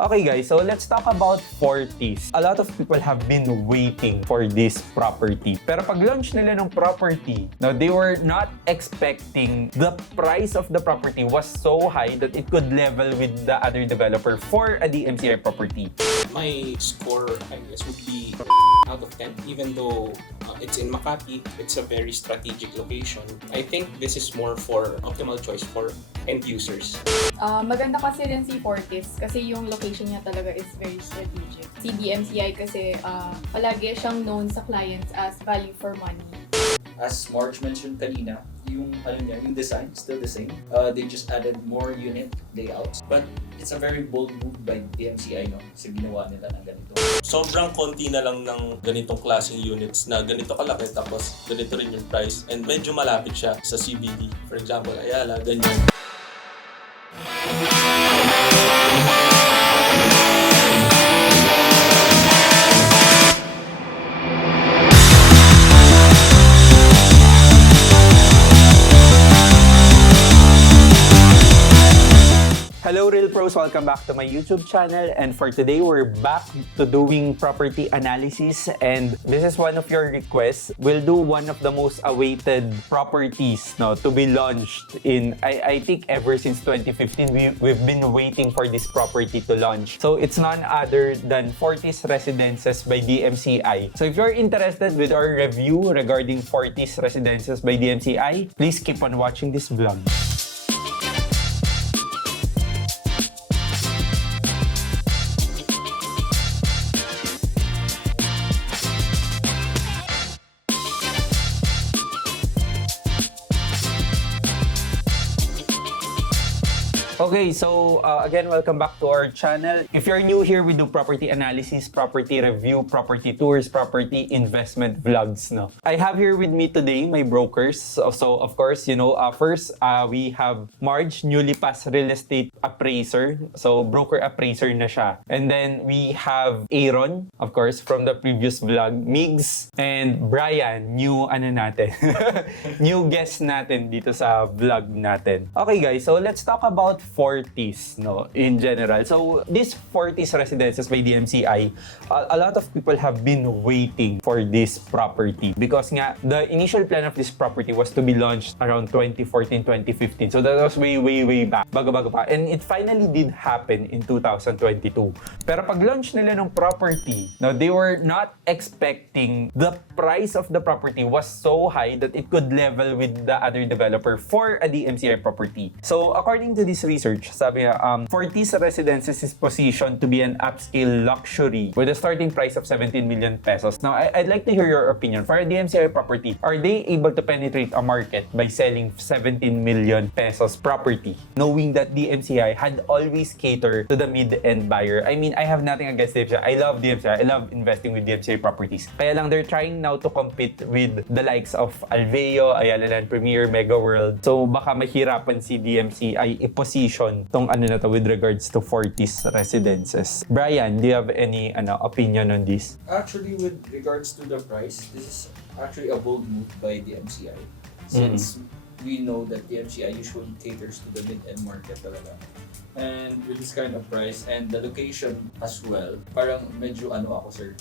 Okay guys, so let's talk about Fortis. A lot of people have been waiting for this property. Pero pag launch nila ng property, no, they were not expecting the price of the property was so high that it could level with the other developer for a DMCI property. My score, I guess, would be out of 10. Even though it's in Makati, it's a very strategic location. I think this is more for optimal choice for end users. Maganda kasi rin si Fortis kasi yung location niya talaga is very strategic. Si DMCI kasi palagi siyang known sa clients as value for money. As Marge mentioned kanina, yung design still the same. They just added more unit layouts. But it's a very bold move by DMCI, no? Kasi ginawa nila ng ganito. Sobrang konti na lang ng ganitong klaseng units na ganito kalaki tapos ganito rin yung price and medyo malapit siya sa CBD. For example, Ayala, ganyan. Hello Real Pros! Welcome back to my YouTube channel, and for today we're back to doing property analysis, and this is one of your requests. We'll do one of the most awaited properties to be launched in, I think ever since 2015 we've been waiting for this property to launch. So it's none other than Fortis Residences by DMCI. So if you're interested with our review regarding Fortis Residences by DMCI, please keep on watching this vlog. Okay, so again, welcome back to our channel. If you're new here, we do property analysis, property review, property tours, property investment vlogs. No, I have here with me today my brokers. So of course, first we have Marge, newly passed real estate appraiser. So broker appraiser na siya. And then we have Airon, of course, from the previous vlog, Migs, and Brian, new new guest natin dito sa vlog natin. Okay guys, so let's talk about Fortis, in general. So this Fortis Residences by DMCI, a lot of people have been waiting for this property because nga the initial plan of this property was to be launched around 2014, 2015. So that was way back, bago pa. And it finally did happen in 2022. Pero pag launch nila ng property, they were not expecting the price of the property was so high that it could level with the other developer for a DMCI property. So according to this research, sabi nga, Fortis Residences is positioned to be an upscale luxury with a starting price of 17 million pesos. Now, I'd like to hear your opinion. For a DMCI property, are they able to penetrate a market by selling 17 million pesos property, knowing that DMCI had always catered to the mid-end buyer? I mean, I have nothing against DMCI. I love DMCI. I love investing with DMCI properties. Kaya lang, they're trying now to compete with the likes of Alveo, Ayala Land Premier, Mega World. So, baka mahirapan si DMCI i-position tong with regards to Fortis Residences. Brian, do you have any opinion on this? Actually, with regards to the price, this is actually a bold move by DMCI. Since we know that DMCI usually caters to the mid-end market talaga. And with this kind of price and the location as well, parang medyo ako sir,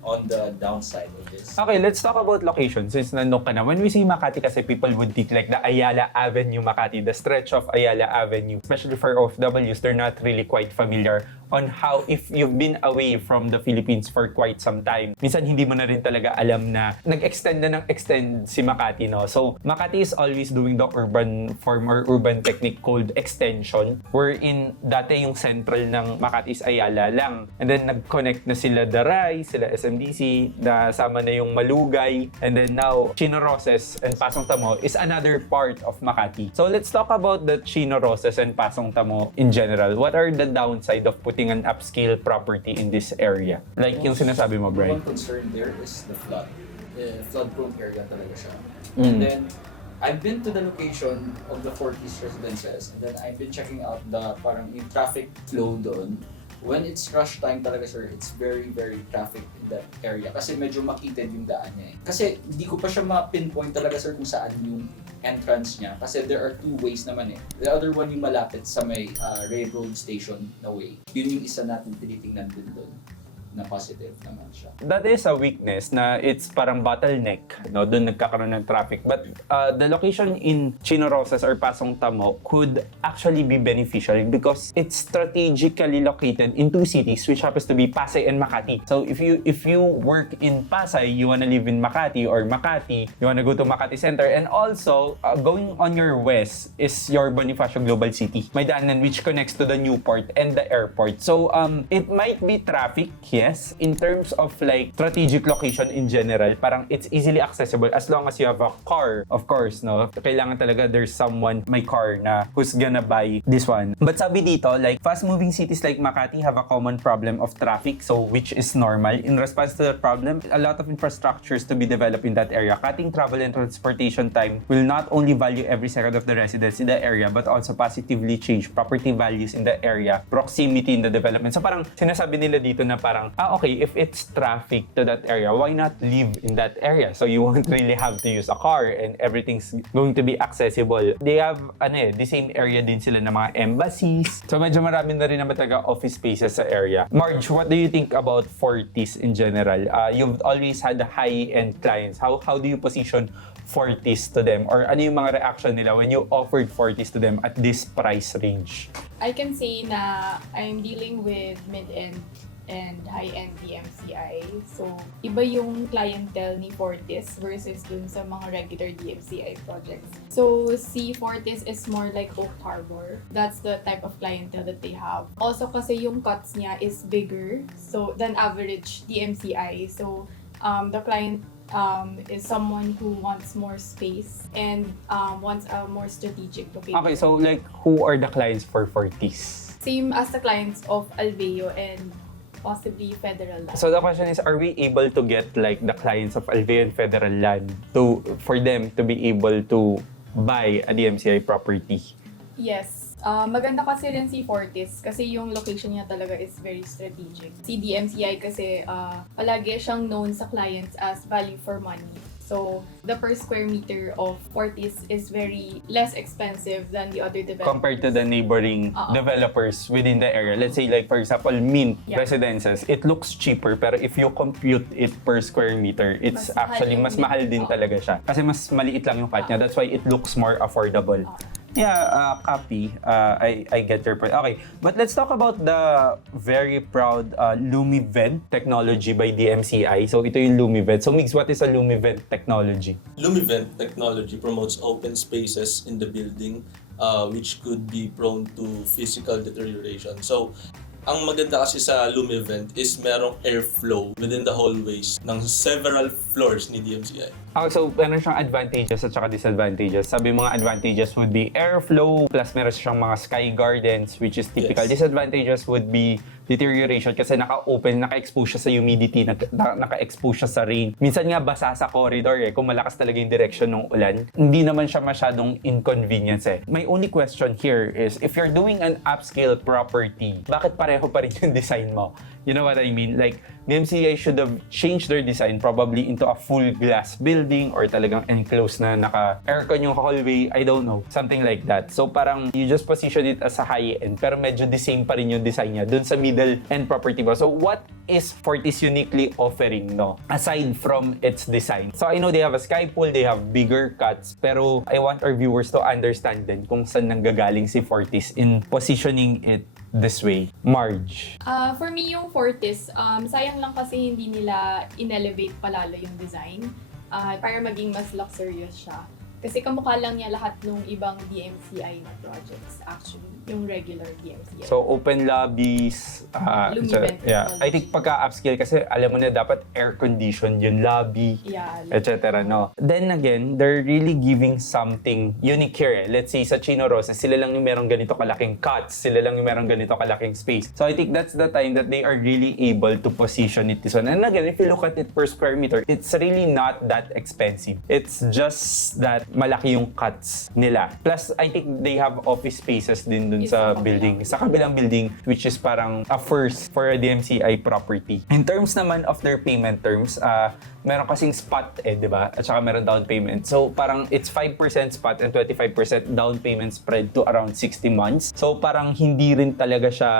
on the downside of this. Okay, let's talk about location since nandun ka na. When we say Makati kasi people would think like the Ayala Avenue Makati, the stretch of Ayala Avenue. Especially for OFWs, they're not really quite familiar on how, if you've been away from the Philippines for quite some time, minsan hindi mo na rin talaga alam na nag-extend si Makati, no? So, Makati is always doing the urban form or urban technique called extension, wherein dati yung central ng Makati is Ayala lang. And then, nag-connect na sila Daray, sila SMDC, nasama na yung Malugay, and then now, Chino Roces and Pasong Tamo is another part of Makati. So, let's talk about the Chino Roces and Pasong Tamo in general. What are the downside of putting an upscale property in this area? Like yung sinasabi mo, Brian. One concern there is the flood. Flood-prone area talaga siya. And then, I've been to the location of the Fortis Residences, and then I've been checking out the yung traffic flow doon. When it's rush time talaga sir, it's very traffic in that area kasi medyo makitid yung daan niya eh. Kasi hindi ko pa siya ma-pinpoint talaga sir kung saan yung entrance niya. Kasi there are two ways naman eh. The other one yung malapit sa may railroad station na way. Yun yung isa natin tinitingnan din doon na positive naman siya. That is a weakness na it's parang bottleneck, no? Doon nagkakaroon ng traffic. But the location in Chino Rosas or Pasong Tamo could actually be beneficial because it's strategically located in two cities which happens to be Pasay and Makati. So if you work in Pasay, you wanna live in Makati, or Makati, you wanna go to Makati Center, and also going on your west is your Bonifacio Global City. May daanan which connects to the Newport and the airport. So it might be traffic, yes. In terms of like strategic location in general, parang it's easily accessible as long as you have a car, of course, no? Kailangan talaga there's someone may car na who's gonna buy this one. But sabi dito, like fast-moving cities like Makati have a common problem of traffic, so which is normal. In response to that problem, a lot of infrastructures to be developed in that area. Cutting travel and transportation time will not only value every second of the residents in the area, but also positively change property values in the area, proximity in the development. So parang sinasabi nila dito na parang okay, if it's traffic to that area, why not live in that area? So you won't really have to use a car and everything's going to be accessible. They have, the same area din sila ng mga embassies. So medyo marami na rin naman talaga office spaces sa area. Marge, what do you think about Fortis in general? You've always had high-end clients. How do you position Fortis to them? Or ano yung mga reaction nila when you offered Fortis to them at this price range? I can say na I'm dealing with mid-end and high-end DMCI. So, iba yung clientele ni Fortis versus dun sa mga regular DMCI projects. So, si Fortis is more like Oak Harbor. That's the type of clientele that they have. Also kasi yung cuts niya is bigger than average DMCI. So, the client is someone who wants more space and wants a more strategic location. Okay, so like who are the clients for Fortis? Same as the clients of Alveo and possibly Federal Land. So the question is, are we able to get like the clients of Alveo and Federal Land for them to be able to buy a DMCI property? Yes. Maganda kasi rin si Fortis kasi yung location niya talaga is very strategic. Si DMCI kasi palagi siyang known sa clients as value for money. So, the per square meter of Fortis is very less expensive than the other developers. Compared to the neighboring developers within the area. Let's say like for example, Mint Residences, it looks cheaper pero if you compute it per square meter, it's actually mas mahal din talaga siya. Kasi mas maliit lang yung cut niya. That's why it looks more affordable. Yeah, copy. I get your point. Okay, but let's talk about the very proud Lumivent technology by DMCI. So ito yung Lumivent. So Migs, what is a Lumivent technology? Lumivent technology promotes open spaces in the building which could be prone to physical deterioration. So, ang maganda kasi sa Lumivent is merong airflow within the hallways ng several floors ni DMCI. Okay, so meron siyang advantages at saka disadvantages. Sabi mga advantages would be airflow, plus meron siyang mga sky gardens, which is typical. Yes. Disadvantages would be deterioration kasi naka-open, naka-expose siya sa humidity, naka-expose siya sa rain. Minsan nga basa sa corridor kung malakas talaga yung direction ng ulan. Hindi naman siya masyadong inconvenience My only question here is, if you're doing an upscale property, bakit pareho pa rin yung design mo? You know what I mean? Like, DMCI should have changed their design probably into a full glass building or talagang enclosed na naka-aircon yung hallway. I don't know. Something like that. So parang you just position it as a high-end pero medyo the same pa rin yung design niya dun sa middle-end property ba. So what is Fortis uniquely offering, no? Aside from its design. So I know they have a sky pool, they have bigger cuts, pero I want our viewers to understand din kung saan nanggagaling si Fortis in positioning it this way. Marge. For me, yung Fortis, sayang lang kasi hindi nila in-elevate palalo yung design para maging mas luxurious siya. Kasi kamukha lang niya lahat ng ibang DMCI na projects actually, yung regular DMCI. So open lobbies, Lumivent I think pagka-upscale kasi alam mo na dapat air-conditioned yung lobby, etc. No? Then again, they're really giving something unique here. Let's say sa Chino Rosas, sila lang yung merong ganito kalaking cuts, sila lang yung merong ganito kalaking space. So I think that's the time that they are really able to position it this one. And again, if you look at it per square meter, it's really not that expensive. It's just that malaki yung cuts nila. Plus, I think they have office spaces din dun dun Is sa sa building. kabilang. Sa kabilang building, which is parang a first for a DMCI property. In terms naman of their payment terms, meron kasing spot di ba? At saka meron down payment. So parang it's 5% spot and 25% down payment spread to around 60 months. So parang hindi rin talaga siya,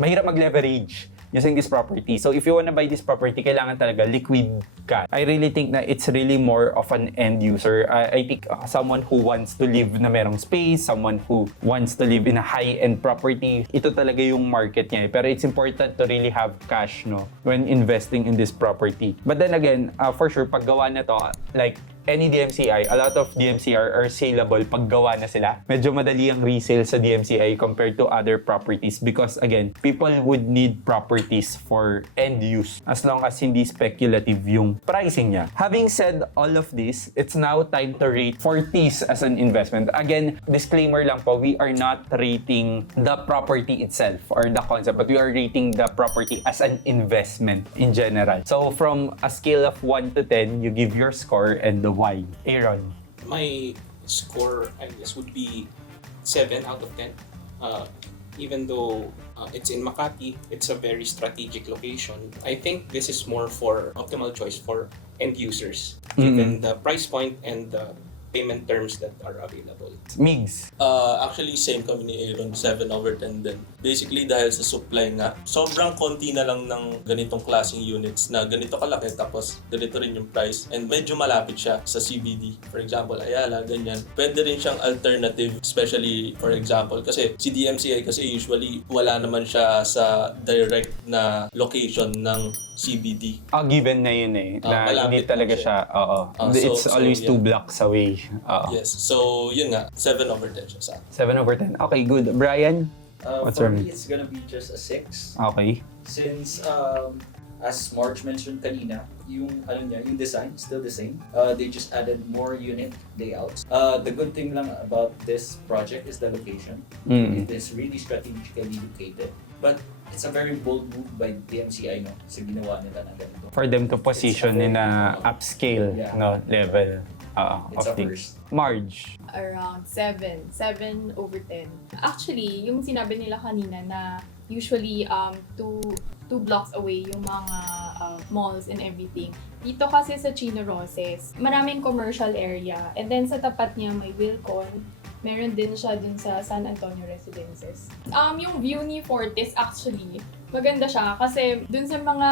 mahirap mag-leverage using this property. So if you wanna buy this property, kailangan talaga liquid cash. I really think na it's really more of an end user. I think someone who wants to live na merong space, someone who wants to live in a high-end property, ito talaga yung market niya. Pero it's important to really have cash, no, when investing in this property. But then again, for sure, pag gawa na to, like any DMCI, a lot of DMCI are saleable pag gawa na sila. Medyo madali ang resale sa DMCI compared to other properties because again, people would need properties for end use as long as hindi speculative yung pricing niya. Having said all of this, it's now time to rate Fortis as an investment. Again, disclaimer lang po, we are not rating the property itself or the concept, but we are rating the property as an investment in general. So from a scale of 1 to 10, you give your score and the why. Airon. My score, I guess, would be 7 out of 10. Even though it's in Makati, it's a very strategic location. I think this is more for optimal choice for end users, given the price point and the payment terms that are available. Migs. Actually, same kami ni Airon, 7 over 10 din. Basically, dahil sa supply nga, sobrang konti na lang ng ganitong klaseng units na ganito kalaki tapos ganito rin yung price and medyo malapit siya sa CBD. For example, Ayala, ganyan. Pwede rin siyang alternative, especially, for example, kasi si DMCI kasi usually wala naman siya sa direct na location ng CBD. Given na yun na hindi malapit talaga lang siya. It's always 2 blocks away. Yes. So, yun nga. 7 over 10 siya sa akin. 7 over 10. Okay, good. Brian? What's For your- me, it's gonna be just a 6. Okay. Since, as Marge mentioned kanina, yung design still the same. They just added more unit layouts. The good thing lang about this project is the location. It is really strategically located. But it's a very bold move by DMCI, no? Sa ginawa nila na ganito. For them to position in a upscale level It's of a things. first. Around 7 over 10. Actually, yung sinabi nila kanina na usually 2 blocks away yung mga malls and everything. Dito kasi sa Chino Roses, maraming commercial area. And then sa tapat niya may Wilcon. Meron din siya dun sa San Antonio Residences. Yung view ni Fortis actually, maganda siya kasi dun sa mga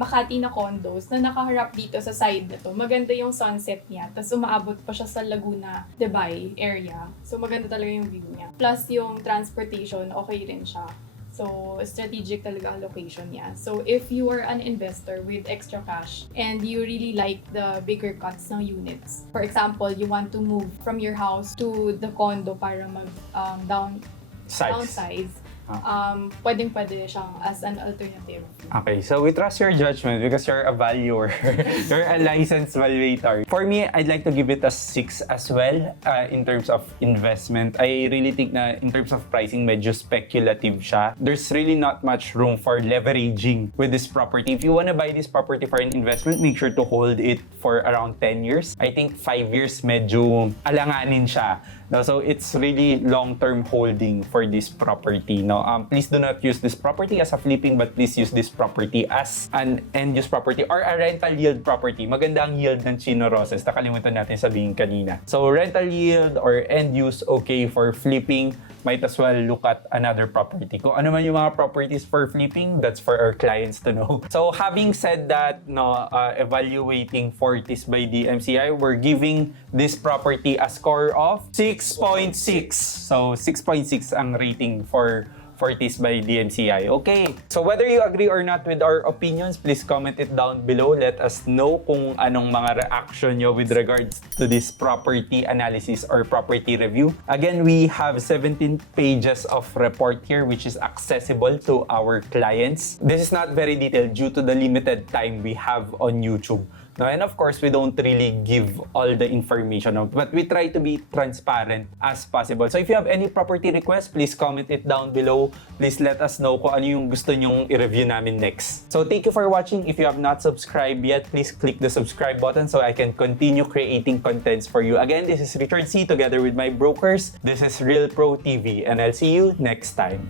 Makati na condos na nakaharap dito sa side na to, maganda yung sunset niya. Tapos umaabot pa siya sa Laguna, Debay area. So maganda talaga yung view niya. Plus yung transportation, okay rin siya. So, strategic talaga ang location niya. So, if you are an investor with extra cash and you really like the bigger cuts ng units, for example, you want to move from your house to the condo para mag downsize, pwedeng-pwede siyang as an alternative. Okay, so we trust your judgment because you're a valuer. You're a licensed valuator. For me, I'd like to give it a 6 as well in terms of investment. I really think na in terms of pricing, medyo speculative siya. There's really not much room for leveraging with this property. If you wanna buy this property for an investment, make sure to hold it for around 10 years. I think 5 years medyo alanganin siya. No, so it's really long-term holding for this property. No, please do not use this property as a flipping, but please use this property as an end-use property or a rental yield property. Maganda ang yield ng Chino Roses. Nakalimutan natin sabihin kanina. So rental yield or end-use, okay. For flipping, might as well look at another property. Kung ano man yung mga properties for flipping, that's for our clients to know. So having said that, evaluating Fortis by DMCI, we're giving this property a score of 6.6. So 6.6 ang rating for Fortis by DMCI. Okay, so whether you agree or not with our opinions, please comment it down below. Let us know kung anong mga reaction nyo with regards to this property analysis or property review. Again, we have 17 pages of report here which is accessible to our clients. This is not very detailed due to the limited time we have on YouTube No? And of course, we don't really give all the information out, but we try to be transparent as possible. So if you have any property requests, please comment it down below. Please let us know kung ano yung gusto nyong i-review namin next. So thank you for watching. If you have not subscribed yet, please click the subscribe button so I can continue creating contents for you. Again, this is Richard C. together with my brokers. This is Real Pro TV, and I'll see you next time.